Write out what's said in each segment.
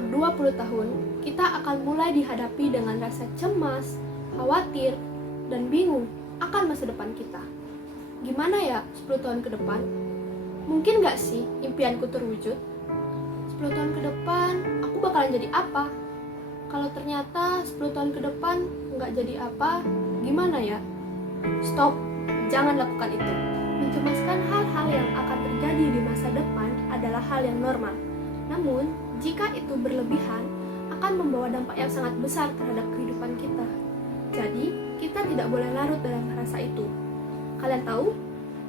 umur 20 tahun, kita akan mulai dihadapi dengan rasa cemas, khawatir, dan bingung akan masa depan kita. Gimana ya 10 tahun ke depan? Mungkin gak sih impianku terwujud? 10 tahun ke depan, aku bakalan jadi apa? Kalau ternyata 10 tahun ke depan nggak jadi apa, gimana ya? Stop, jangan lakukan itu. Mencemaskan hal-hal yang akan terjadi di masa depan adalah hal yang normal. Namun, jika itu berlebihan, akan membawa dampak yang sangat besar terhadap kehidupan kita. Jadi, kita tidak boleh larut dalam rasa itu. Kalian tahu?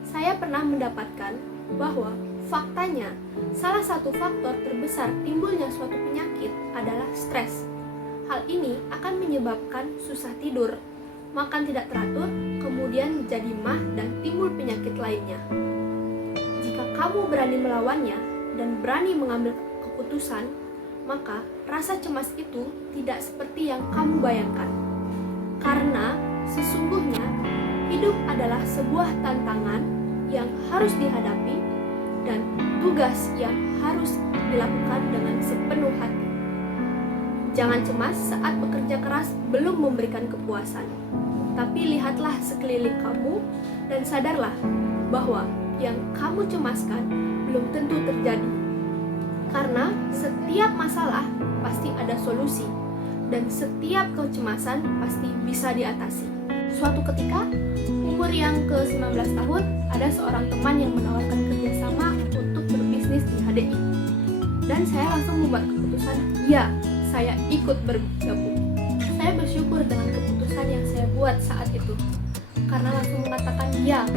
Saya pernah mendapatkan bahwa faktanya, salah satu faktor terbesar timbulnya suatu penyakit adalah stres. Hal ini akan menyebabkan susah tidur, makan tidak teratur, kemudian jadi mah dan timbul penyakit lainnya. Jika kamu berani melawannya dan berani mengambil keputusan, maka rasa cemas itu tidak seperti yang kamu bayangkan. Karena sesungguhnya hidup adalah sebuah tantangan yang harus dihadapi dan tugas yang harus dilakukan dengan sepenuh hati. Jangan cemas saat bekerja keras belum memberikan kepuasan. Tapi lihatlah sekeliling kamu dan sadarlah bahwa yang kamu cemaskan belum tentu terjadi. Karena setiap masalah pasti ada solusi dan setiap kecemasan pasti bisa diatasi. Suatu ketika, umur yang ke-19 tahun, ada seorang teman yang menawarkan kerjasama untuk berbisnis di HDI. Dan saya langsung membuat keputusan, ya, saya ikut bergabung. Saya bersyukur dengan keputusan yang saya buat saat itu, karena langsung mengatakan ya,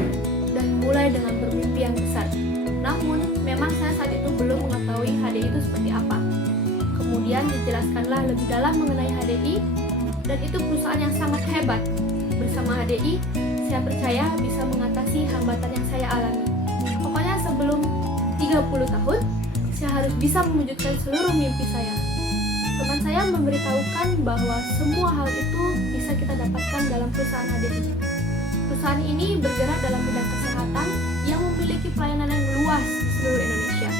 dan mulai dengan bermimpi yang besar. Namun, memang saya saat itu belum mengetahui HDI itu seperti apa. Kemudian dijelaskanlah lebih dalam mengenai HDI, dan itu perusahaan yang sangat hebat. Bersama HDI, saya percaya bisa mengatasi hambatan yang saya alami. Pokoknya sebelum 30 tahun, saya harus bisa mewujudkan seluruh mimpi saya. Teman saya memberitahukan bahwa semua hal itu bisa kita dapatkan dalam perusahaan HDI. Perusahaan ini bergerak dalam bidang kesehatan yang memiliki pelayanan yang luas di seluruh Indonesia.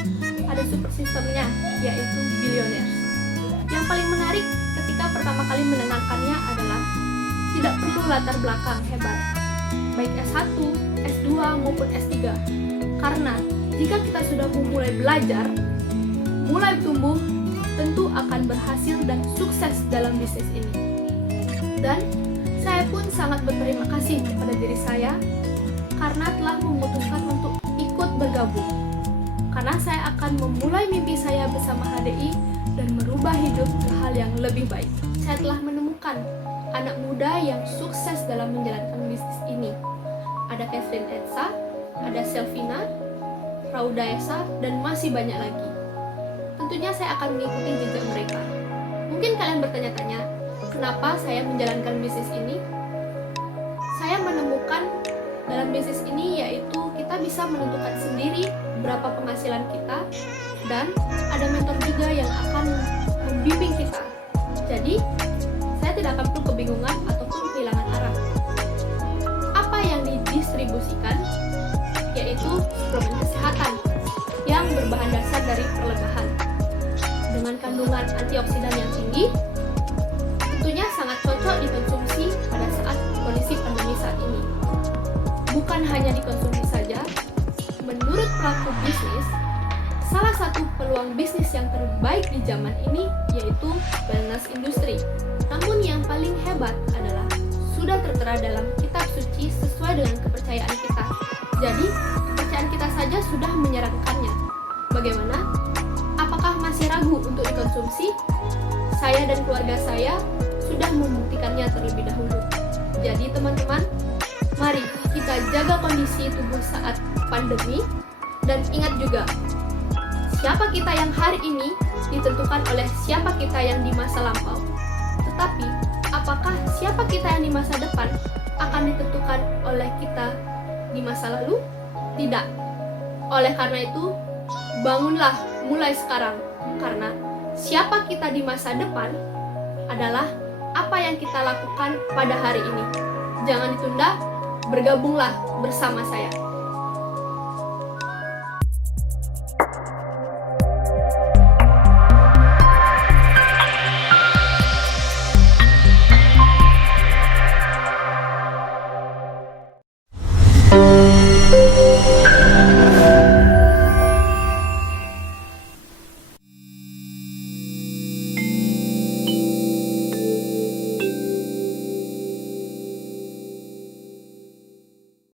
Ada super sistemnya, yaitu Billionaires. Yang paling menarik ketika pertama kali mendengarkannya adalah tidak perlu latar belakang hebat, baik S1, S2 maupun S3. Karena jika kita sudah memulai belajar, mulai tumbuh, tentu akan berhasil dan sukses dalam bisnis ini. Dan saya pun sangat berterima kasih kepada diri saya karena telah memutuskan untuk ikut bergabung. Karena saya akan memulai mimpi saya bersama HDI dan merubah hidup ke hal yang lebih baik. Saya telah menemukan anak muda yang sukses dalam menjalankan bisnis ini. Ada Catherine Etsa, ada Selvina, Rauda Esa, dan masih banyak lagi. Tentunya saya akan mengikuti jejak mereka. Mungkin kalian bertanya-tanya, kenapa saya menjalankan bisnis ini? Saya menemukan dalam bisnis ini yaitu kita bisa menentukan sendiri berapa penghasilan kita dan ada mentor juga yang akan membimbing kita. Jadi, saya tidak akan perlu kebingungan ataupun kehilangan arah. Apa yang didistribusikan yaitu suplemen kesehatan yang berbahan dasar dari perlegahan dengan kandungan antioksidan yang tinggi, tentunya sangat cocok dikonsumsi pada saat kondisi pandemi saat ini. Bukan hanya dikonsumsi saja, menurut pelaku bisnis, salah satu peluang bisnis yang terbaik di zaman ini yaitu wellness industry. Namun yang paling hebat adalah sudah tertera dalam kitab suci sesuai dengan kepercayaan kita. Jadi, kepercayaan kita saja sudah menyarankannya. Bagaimana? Apakah masih ragu untuk dikonsumsi? Saya dan keluarga saya sudah membuktikannya terlebih dahulu. Jadi teman-teman, mari kita jaga kondisi tubuh saat pandemi dan ingat juga, siapa kita yang hari ini ditentukan oleh siapa kita yang di masa lampau. Tetapi, apakah siapa kita yang di masa depan akan ditentukan oleh kita di masa lalu? Tidak. Oleh karena itu, bangunlah mulai sekarang. Karena siapa kita di masa depan adalah apa yang kita lakukan pada hari ini. Jangan ditunda, bergabunglah bersama saya. Thank you.